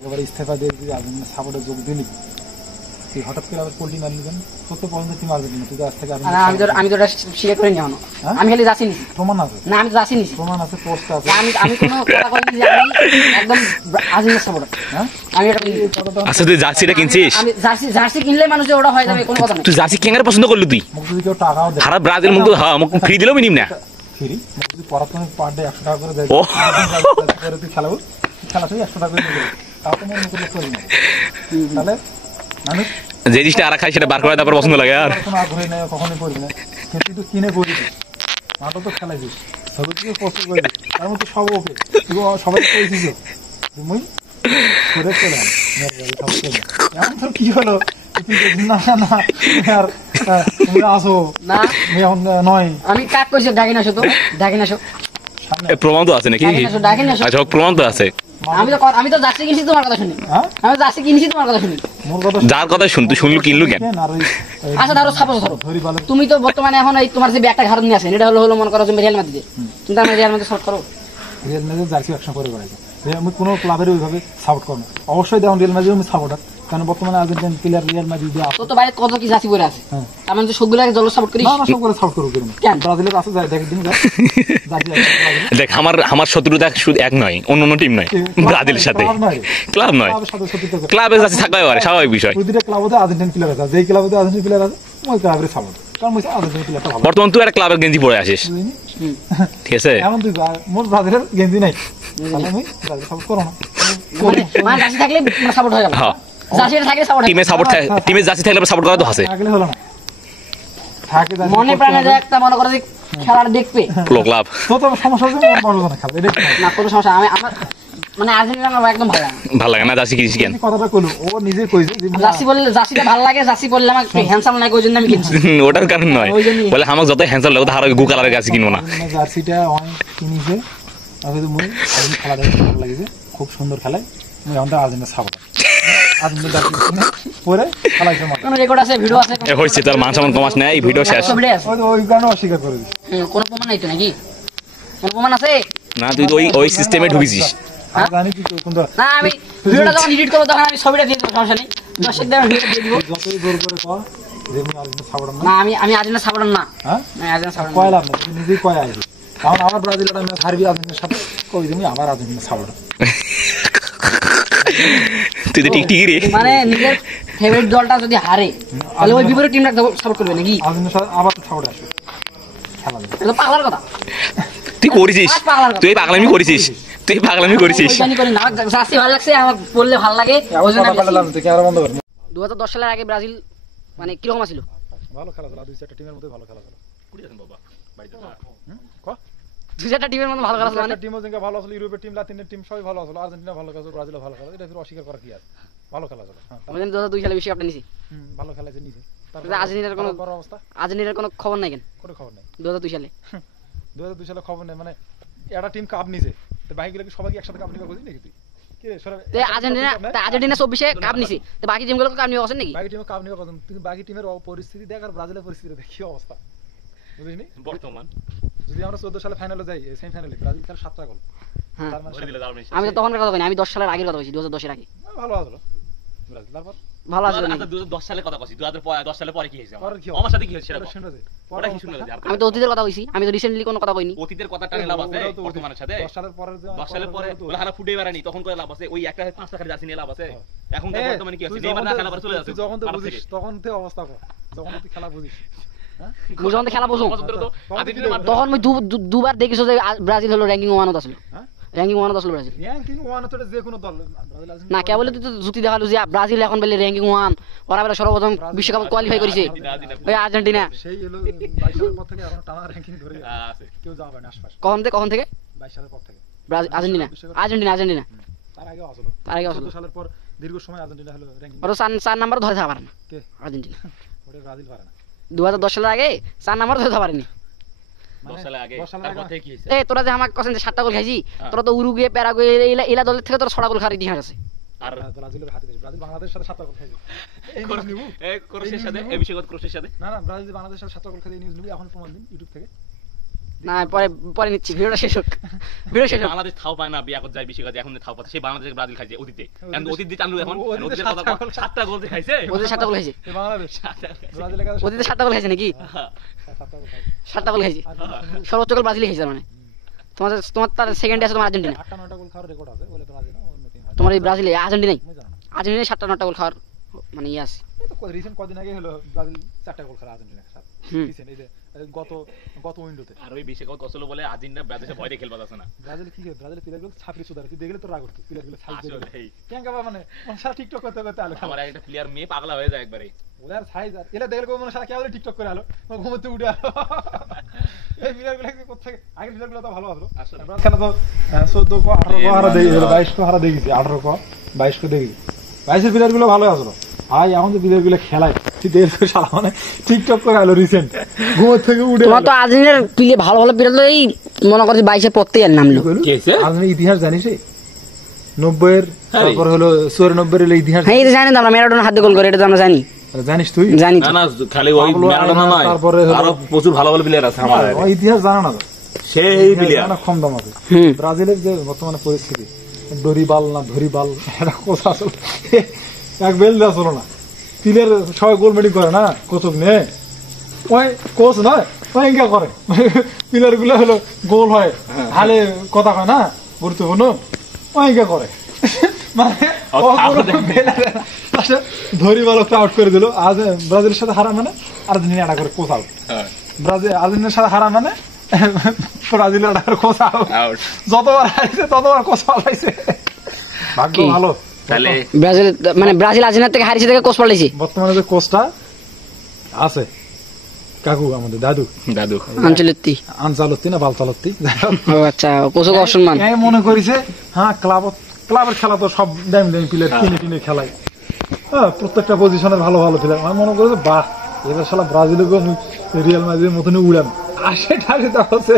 একেবারে ইস্তফা দিয়ে যদি আর্জেন্টিনা সাপোর্টে যোগ দিলি তুই হঠাৎ করে আবার পোল্ট্রি মারলি কেন? তোর তো পছন্দ তুই মারবি না, তুই তো আজ থেকে আমি তো স্বীকার করে নিও না, আমি খালি যাচ্ছি নিছি প্রমাণ আছে না, আমি তো যাচ্ছি নিছি প্রমাণ আছে পোস্ট আছে আমি কোনো কথা কইনি যে আমি একদম আর্জেন্টিনা সাপোর্টার। হ্যাঁ আমি এটা আচ্ছা তুই জার্সিটা কিনছিস? আমি জার্সি কিনলে মানুষ ওটা হয়ে যাবে, কোনো কথা না। তুই জার্সি কেন পছন্দ করলি? তুই মুখ যদি কেউ টাকাও দেয় সারা ব্রাজিল মুখ তো হ্যাঁ মুখ ফ্রি দিলেও মিনিম না ফ্রি, যদি পড়াশোনা পার ডে 100 টাকা করে দেয় ও করে তুই খেলাবো, খেলা শুধু 100 টাকা করে দেবে, তাও তো মনে করলে করবি না। তাহলে মানুষ যে জিনিসটা আর খাই সেটা বার করে তারপর পছন্দ লাগে আর কোনো আগ্রহী নেই, কখনোই করবি না, তুই তো কিনে করবি, মাঠও তো খেলাইছিস, সবই তুই পোস্ট করবি, তার মধ্যে সব ওকে তুই সবাই করেছিস তুমি করে চলে এমন তোর কি হলো না না আর তুমি আসো না এখন নয় আমি কাক কইছি ডাকি না তো ডাকি না প্রমাণ তো আছে নাকি? ডাকি না আচ্ছা প্রমাণ তো আছে। আমি তো জার্সি কিনছি তোমার কথা শুনি, আমি জার্সি কিনছি তোমার কথা শুনি, যার কথা শুনতে শুনলু কিনলু কেন? আচ্ছা ধরো সাপোজ ধরো তুমি তো বর্তমানে এখন এই তোমার যে ব্যাগটা ঘাড় নিয়ে আসেন এটা হলো মনে করো তুমি রিয়াল মাদ্রিদে, তুমি তো রিয়াল মাদ্রিদ সাপোর্ট করো, রিয়াল মাদ্রিদ জার্সি একশো করে বেড়াইছে, আমি কোনো ক্লাবের ওইভাবে সাপোর্ট করবো, অবশ্যই দেখুন রিয়াল মাদ্রিদ আমি সাপোর্টার, কারণ বর্তমানে আর্জেন্টিনান প্লেয়ার রিয়াল মাদ্রিদ তো তো বাইরে কত কি জার্সি পরে আছে, আমি তো সবগুলাকে জল সাপোর্ট করি না না সব করে সাপোর্ট করব কেন ব্রাজিলের আছে যায় দেখ দিন দেখ আমার শত্রুতা শুধু এক নয়, অন্য টিম নয়, ব্রাজিলের সাথে ক্লাব নয়, ক্লাবে যাচ্ছে থাকতে পারে স্বাভাবিক বিষয়। প্রতিটা ক্লাবতে আর্জেন্টিনান প্লেয়ার আছে, যেই ক্লাবতে আর্জেন্টিনান প্লেয়ার আছে ওই ক্লাবের সাপোর্ট, কারণ ওই আর্জেন্টিনান প্লেয়ারটা ভালো। বর্তমান তুই একটা ক্লাবের গেঞ্জি পরে আসিস, ঠিক আছে? এমন তুই মোর ব্রাজিলের গেঞ্জি নাই, তাহলে আমি ব্রাজিল সাপোর্ট করব না, মানে জার্সি থাকলে সাপোর্ট হয়ে গেল, জার্সি থাকলে সাপোর্ট, টিমে সাপোর্ট টিমে জার্সি থাকলে সাপোর্ট করা তো আছে, থাকলে হলো না, থাকে মনে প্রাণে যে একটা মনে করে যে খেলাটা দেখবে ক্লাব তো তো সমস্যা আছে, মন ভালো না খেলা এটা না কোনো সমস্যা, আমি আমার মানে আর্জেন্টিনা আমার একদম ভালো লাগে, ভালো লাগে না জার্সি কিনিস কেন? কথাটা কইলো ও নিজে কইছে যে জার্সি বললে জার্সিটা ভালো লাগে, জার্সি বললে আমার হ্যান্ডসাম লাগে ওই জন্য আমি কিনছি, ওটার কারণ নয়, বলে আমার যত হ্যান্ডসাম লাগে তার গু কালারের গাছ কিনবো না, জার্সিটা অনেক কিনিছে, তবে মুই আর্জেন্টিনা খেলাটা ভালো লাগিছে, খুব সুন্দর খেলায়, মুই এখন আর্জেন্টিনা সাপোর্টার, আর্জেন্টিনা জার্সি কিনে পরে খেলাইছে মত কোনো রেকর্ড আছে, ভিডিও আছে, এ হইছে তোর মান সম্মান কমাস না, এই ভিডিও শেষ, ওই কারণে অস্বীকার করে দিছি, কোনো প্রমাণ নাই তো নাকি? কোনো প্রমাণ আছে না? তুই তো ওই সিস্টেমে ঢুকেছিস, জানি কি কোনটা না, আমি ভিডিওটা যখন এডিট করব তখন আমি ছবিটা দিয়ে দেব, সমস্যা নেই, দর্শকদের আমি ভিডিও দিয়ে দিব, যতই জোর করে কর যে মুই আর্জেন্টিনা সাপোর্টার না, না আমি আর্জেন্টিনা সাপোর্টার না, হ্যাঁ না আর্জেন্টিনা সাপোর্টার কয় লাভ না, তুই নিজেই কয় আইবি, কারণ আমার ব্রাজিলের ম্যাচ হারবি আর্জেন্টিনার সাথে, কই তুমি আবার আর্জেন্টিনা সাপোর্টার, তুই তো টিকটিকি রে, মানে নিজের ফেভারিট দলটা যদি হারে তাহলে ওই বিপরীত টিমটা সাপোর্ট করবে নাকি? আর্জেন্টিনার সাথে আবার তো সাপোর্ট আসবে খেলা যাবে, এটা তো পাগলার কথা, তুই করেছিস, তুই পাগলামি করেছিস, তুই পাগলামি করেছিস, ওই জানি করি না, আমার জার্সি ভালো লাগছে, আমার বললে ভালো লাগে ওই জন্য আমি তুই ক্যামেরা বন্ধ কর। 2010 সালের আগে ব্রাজিল মানে কি রকম ছিল? ভালো খেলা ছিল, দুই চারটা টিমের মধ্যে ভালো খেলা ছিল, বাবা বাড়িতে দুই চারটা টিমের মধ্যে ভালো খেলা ছিল, মানে টিমও যেটা ভালো ছিল, ইউরোপের টিম লাতিনের টিম সবই ভালো ছিল, আর্জেন্টিনা ভালো খেলা, ব্রাজিল ভালো খেলা, এটা ফির অস্বীকার করা কি আর, ভালো খেলা ছিল, হ্যাঁ আমি জানি 2002 সালে বিশ্বকাপটা নিছি, ভালো খেলাছে নিছে, তারপরে আর্জেন্টিনার কোনো বড় অবস্থা, আর্জেন্টিনার কোনো খবর নাই কেন কোনো খবর নেই, 2002 সালে? 2002 সালে খবর নেই, মানে একটা টিম কাপ নিছে, তো বাকিগুলো কি সবাই কি একসাথে কাপ নিবা বুঝলি নাকি তুই? কি রে সরে আর্জেন্টিনা 24 এ কাপ নিছে, তো বাকি টিমগুলো কাপ নিয়ে বসেন নাকি? বাকি টিমে কাপ নিবা কত, তুই বাকি টিমের পরিস্থিতি দেখ আর ব্রাজিলের পরিস্থিতি দেখ কি অবস্থা, বুঝলিনি? বর্তমান যদি আমরা 14 সালে ফাইনালে যাই, সেমিফাইনালে ব্রাজিল খেলে 7টা গোল, হ্যাঁ তার মানে আমি তো তখনকার কথা কইনি, আমি 10 সালের আগের কথা কইছি, 2010 এর আগে ভালো আসলো ব্রাজিল, তারপর ভালো আছে নাকি? 2010 সালে কথা কইছি, 2010 সালে পরে কি হইছে পরে কি আমার সাথে কি হইছে সেটা শুনে যাই, ওটা কি শুনে যাবে? আমি তো অতীতের কথা কইছি, আমি তো রিসেন্টলি কোনো কথা কইনি, অতীতের কথাটা লাভ আছে বর্তমানের সাথে? 10 সালের পরে 10 সালের পরে ওলা হারা ফুটে বেরানি, তখন করে লাভ আছে, ওই একটা 5 টাকার জার্সি নিয়ে লাভ আছে, এখন তো বর্তমানে কি হচ্ছে, নেইমার না খেলা পরে চলে যাচ্ছে, যখন তো বুঝিস তখন তো অবস্থা কর, যখন তুই খেলা বুঝিস, হ্যাঁ বুঝুন তো খেলা বুঝুন, তখন আমি দুবার দেখিছো যে ব্রাজিল হলো র‍্যাঙ্কিং 1 আসলো, হ্যাঁ র‍্যাঙ্কিং 1 আসলো ব্রাজিল, র‍্যাঙ্কিং 1 তো যে কোনো দল ব্রাজিল আছে না কেবল তুই তো যুক্তি দেখালো যে ব্রাজিল এখন বলে র‍্যাঙ্কিং 1, ওরা বলে সর্বপ্রথম বিশ্বকাপ কোয়ালিফাই করেছে ওই আর্জেন্টিনা, সেই হলো 22 সালের পর থেকে এখন টানা র‍্যাঙ্কিং ধরে আছে, কেউ যাবে না আশপাশ, কখন থেকে 22 সালের পর থেকে ব্রাজিল আর্জেন্টিনা তার আগে আসলো 14 সালের পর দীর্ঘ সময় আর্জেন্টিনা হলো র‍্যাঙ্কিং, ওরা 4 নাম্বার ধরে থাকতে পারে না কে আর্জেন্টিনা, ওটা ব্রাজিল পারে না, 2010 সালের আগে 4 নাম্বার ধরে থাকতে পারেনি, 10 সালে আগে তারপর থেকে কি হইছে? এই তোরা যে আমাকে কছেন যে 7টা গোল খাইছি, তোরা তো উরুগুয়ে প্যারাগুয়ে এলা দলের থেকে তোরা 6টা গোল খাওয়ার ইতিহাস আছে, আর ব্রাজিলের হাতে ব্রাজিল বাংলাদেশের সাথে 7টা গোল খাইছে, এই নিউজ নিবো ক্রোয়েশিয়ার সাথে, এই বিশ্বকাপ ক্রোয়েশিয়ার সাথে না ব্রাজিল বাংলাদেশের সাথে 7টা গোল খাইছে, এই নিউজ নিবো এখন প্রমাণ দিন ইউটিউব থেকে, না পরে পরে নিচ্ছি, ভিডিওটা শেষ হোক, ভিডিও শেষ হোক। বাংলাদেশ থাও পায় না, বিয়া করতে যায় বেশি কাজে, এখন থাও পাচ্ছে সেই বাংলাদেশ ব্রাজিল খাইছে অতীতে, এখন অতীত দিয়ে চালু, এখন অতীতের কথা 7টা গোল খাইছে, ওদের 7টা গোল খাইছে, এই বাংলাদেশ ব্রাজিলের কাছে ওদের 7টা গোল খাইছে নাকি? 7টা গোল খাইছে, সর্বোচ্চ গোল ব্রাজিলই খাইছে মানে। তোমার তোমার তার সেকেন্ডে আছে তোমার আর্জেন্টিনা, 8টা 9টা গোল খাওয়ার রেকর্ড আছে বলে ব্রাজিল অন্য টিম আছে। তোমার এই ব্রাজিলে আর্জেন্টিনাই, আমি জানি না। আর্জেন্টিনায় 7টা 9টা গোল খাওয়ার মানে ইয়ে আছে। এই তো রিসেন্ট কদিন আগে হলো ব্রাজিল 4টা গোল খেলা আর্জেন্টিনার সাথে। হুম। রিসেন্ট এই যে গত উইন্ডোতে আর ওই বেশি কথা কসলো বলে আর্জেন্টিনা ব্রাজিলে ভয় দিয়ে খেলবা যাচ্ছে না। ব্রাজিল কি করে ব্রাজিল প্লেয়ারগুলো ছাপরি সুদারে তুই দেখলে তো রাগ হতো প্লেয়ারগুলো সাইজ আসলে দেখলে এই কেন কাবা মানে সারা টিকটক করতে করতে আলো আমার একটা প্লেয়ার মেয়ে পাগলা হয়ে যায় একবারে। ওদের সাইজ আর এলা দেখলে মানে সারা কেবল টিকটক করে আলো ঘুমোতে উঠে আলো। এই প্লেয়ারগুলো কোথা থেকে আগের প্লেয়ারগুলো তো ভালো আসলো আসলে। ব্রাজিল খেলা তো 14 কো 18 কো হারা দেই 22 কো হারা দেই 18 কো 22 কো দেই 22 এর প্লেয়ারগুলো ভালো আসলো। ভাই এখন যে প্লেয়ারগুলো খেলায় তুই দেখছো সারা মানে টিকটক করে আলো রিসেন্ট ঘুমোতে থেকে উঠে তোমার তো আর্জেন্টিনার প্লে ভালো ভালো প্লেয়ার তো এই মনে করছি 22 পড়তেই আর নামলো। কি হইছে? আর্জেন্টিনার ইতিহাস জানিস 90 এর আরে। তারপর হলো 94 এর ইতিহাস হ্যাঁ এটা জানি তো আমরা, ম্যারাডোনা হাতে গোল করে এটা তো আমরা জানি, জানিস তুই জানি না তো। না খালি ওই পাবলো ম্যারাডোনা নয়, তারপরে হলো- আরো প্রচুর ভালো ভালো প্লেয়ার আছে আমার। ওই ইতিহাস জানা না তো। সেই ইতিহাস প্লেয়ার জানা কম দাম আছে। হুম। ব্রাজিলের যে বর্তমানে পরিস্থিতি দড়িবাল না ধরিবাল এটা কোচ আসলে এক বেল আসলো না প্লেয়ার সবাই গোল মেডিং করে না কোচ নে ওই কোচ নয় ওই ইনকা করে প্লেয়ার গুলো হলো গোল হয় হালে কথা কয় না গুরুত্বপূর্ণ ওই ইনকা করে মানে ও কোনো বেলা দেয় না। আসলে ধরিবাল ওকে আউট করে দিল আজ ব্রাজিলের সাথে হারা মানে আর্জেন্টিনা এটা করে কোচ আউট ব্রাজিল আর্জেন্টিনার সাথে হারা মানে ব্রাজিলের এটা করে কোচ আউট আউট। যতবার হারিয়েছে ততবার কোচ পালাইছে ভাগ্য কি? ভালো তাহলে ব্রাজিল মানে ব্রাজিল আর্জেন্টিনা থেকে হারিয়েছে থেকে কোচ পাল্টাইছে। বর্তমানে যে কোচটা আছে কাকু আমাদের দাদু দাদু আঞ্চলিক আনচালত্তি না বালচালত্তি ও আচ্ছা, কোচকে অসম্মান। মনে করেছে হ্যাঁ ক্লাবের খেলা তো সব দামি দামি প্লেয়ার কিনে কিনে খেলায় হ্যাঁ প্রত্যেকটা পজিশনের ভালো ভালো প্লেয়ার আমি মনে করেছে বাহ এবার শালা ব্রাজিলকে আমি রিয়াল মাদ্রিদের মতনই উড়াম আসে ঠাসে তা হচ্ছে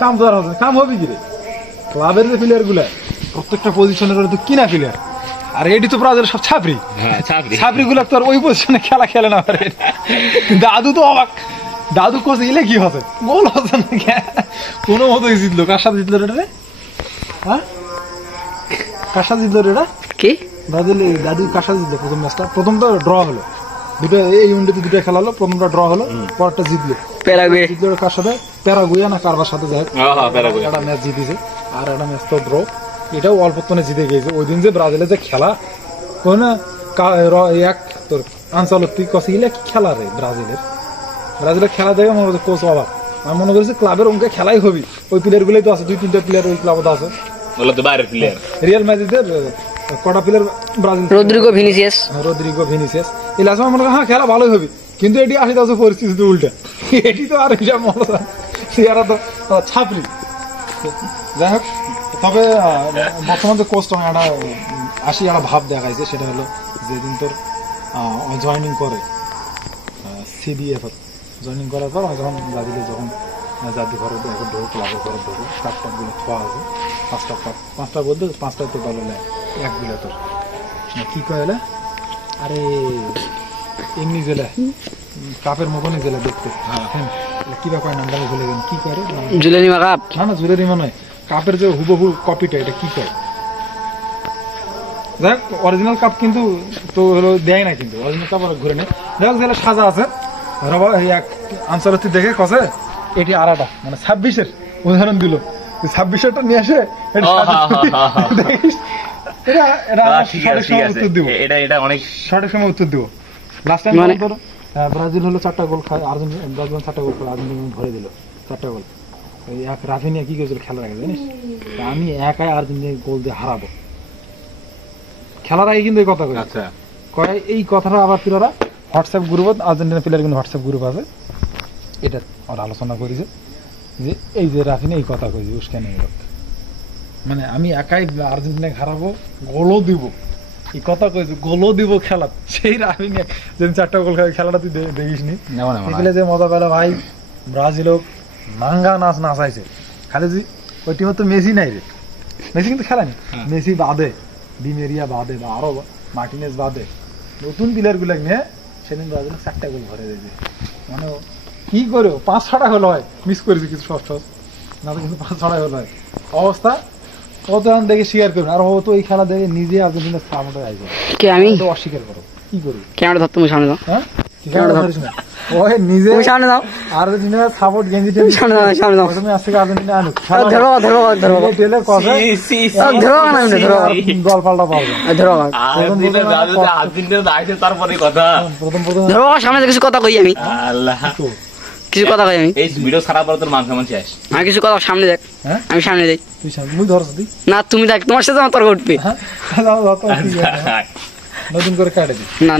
কাম তো আর হচ্ছে কাম হবে কি রে ক্লাবের যে প্লেয়ার গুলা প্রত্যেকটা পজিশনের তো কিনা প্লেয়ার আর এটি তো ব্রাজিলের সব ছাপরি হ্যাঁ চাকরি ছাপরি গুলা তো আর ওই পজিশনে খেলা খেলে না পারে দাদু তো অবাক দাদু কোচ ইলে কি হবে গোল হচ্ছে না কোনো মতো জিতলো কার সাথে জিতলো রে হ্যাঁ কার সাথে জিতলো রে কি ব্রাজিল দাদু কার সাথে জিতলো প্রথম ম্যাচটা প্রথমটা ড্র হলো দুটো এই উইন্ডোতে দুটো খেলা হলো প্রথমটা ড্র হলো পরটা জিতলো প্যারাগুয়ে জিতলো কার সাথে প্যারাগুয়ে না কারবার সাথে যায় হ্যাঁ প্যারাগুয়ে একটা ম্যাচ জিতেছে আর একটা ম্যাচ তো ড্র এটাও অল্পক্ষণে জিতে গিয়েছে ওই দিন যে ব্রাজিলের যে খেলা ওই না এক তোর আনচালত্তি কষে গেলে কি খেলা রে ব্রাজিলের খেলা দেখে মনে হচ্ছে কোচ অবাক আমি মনে করছি ক্লাবের অঙ্কে খেলাই হবি ওই প্লেয়ার গুলোই তো আছে 2-3টা প্লেয়ার ওই ক্লাবতে আছে বলে তো বাইরের প্লেয়ার। রিয়াল মাদ্রিদের কটা player Brazil Rodrygo Vinicius Rodrygo Vinicius এই লাস্ট মনে করি হ্যাঁ খেলা ভালোই হবে কিন্তু এটি আসি আছে পরিস্থিতি উল্টা এটি তো আর হিসাব মনে সিয়ারা তো ছাপরি যাই হোক তবে বর্তমান যে কোচটা একটা একটা ভাব দেখাইছে সেটা হলো যেদিন তোর জয়েনিং করে সিডিএফ জয়েনিং করার পর যখন ব্রাজিলে যখন জাতীয় ঘরে ঢোক ক্লাবের ঘরে ঢোকে কাপ গুলো খাওয়া আছে পাঁচটা বলতে 5টা তো দল নেয় এক দিলে তোর কি কয়লা আরে এমনি জেলা কাপের মতনই জেলা দেখতে হ্যাঁ কি ব্যাপার নামটা আমি ভুলে গেলাম কি করে জুলেনিমা কাপ না না জুলেরি মনে হয় কাপের যে হুবহু কপিটা এটা কি কয় দেখ অরিজিনাল কাপ কিন্তু তো হলো দেয় না কিন্তু অরিজিনাল কাপ ঘুরে নেয় দেখ জেলা সাজা আছে রবা এক আনসারতি দেখে কসে এটি আরাটা মানে 26-এর উদাহরণ দিল 26-এরটা নিয়ে আসে দেখিস এটা এটা সঠিক সময় উত্তর দিব এটা অনেক সঠিক সময় উত্তর দিব লাস্ট টাইম মানে- তোর ব্রাজিল হলো 4টা গোল খায় আর্জেন্টিনা ব্রাজিল 4টা গোল খায় আর্জেন্টিনা ভরে দিল 4টা গোল এই এক রাফিনিয়া কি করেছিল খেলার আগে জানিস আমি একাই আর্জেন্টিনা গোল দিয়ে হারাবো খেলার আগে কিন্তু এই কথা কই আচ্ছা কয় এই কথাটা আবার ফিরারা হোয়াটসঅ্যাপ গ্রুপত আর্জেন্টিনা প্লেয়ার কিন্তু হোয়াটসঅ্যাপ গ্রুপ আছে এটা ওরা আলোচনা করেছে যে এই যে রাফিনি এই কথা কইছে উস্কানি মানে আমি একাই আর্জেন্টিনা হারাবো গোলও দিব এই কথা কইছে গোলও দিব খেলা সেই রাফিনি যেদিন 4টা গোল খায় খেলাটা তুই দেখিস নি এগুলো যে মজা পেল ভাই ব্রাজিল নাঙ্গা নাচ নাচাইছে খালি যে ওই টিমে তো মেসি নাই রে মেসি কিন্তু খেলানি মেসি বাদে ডিমেরিয়া বাদে বা আরো মার্টিনেজ বাদে নতুন প্লেয়ার গুলো নিয়ে সেদিন ব্রাজিল 4টা গোল ভরে দিয়েছে মানে কি করো 5-6টা হলো হয় মিস করেছি কিছু ষষ্ঠ না তো কিন্তু 5-6টাই হলো হয় অবস্থা কত রান দেখে স্বীকার করবে আর ও তো এই খেলা দেখে নিজে আর্জেন্টিনার সামনে আসবে কে আমি তো অস্বীকার করো কি করি ক্যামেরা ধর, তুমি সামনে দাও, হ্যাঁ ক্যামেরা ধরিস না ওই নিজে তুমি সামনে দাও, আর্জেন্টিনার সাপোর্ট গেঞ্জি তুমি সামনে দাও, সামনে দাও, তুমি আজকে আর্জেন্টিনা আনুক ধরো ধরো ধরো টেলে কথা ধরো না, ধরো গল পাল্টা পাবে ধরো তারপরে কথা প্রথম ধরো, সামনে কিছু কথা কই আমি, আল্লাহ কিছু কথা কই আমি, এই ভিডিও খারাপ পরে তোর মান সম্মান শেষ। আমি কিছু কথা সামনে দেখ, হ্যাঁ আমি সামনে যাই, তুই সামনে মুই ধরছ দি না তুমি দেখ, তোমার সাথে আমার তর্ক উঠবে হ্যাঁ নতুন করে কাটে দি না।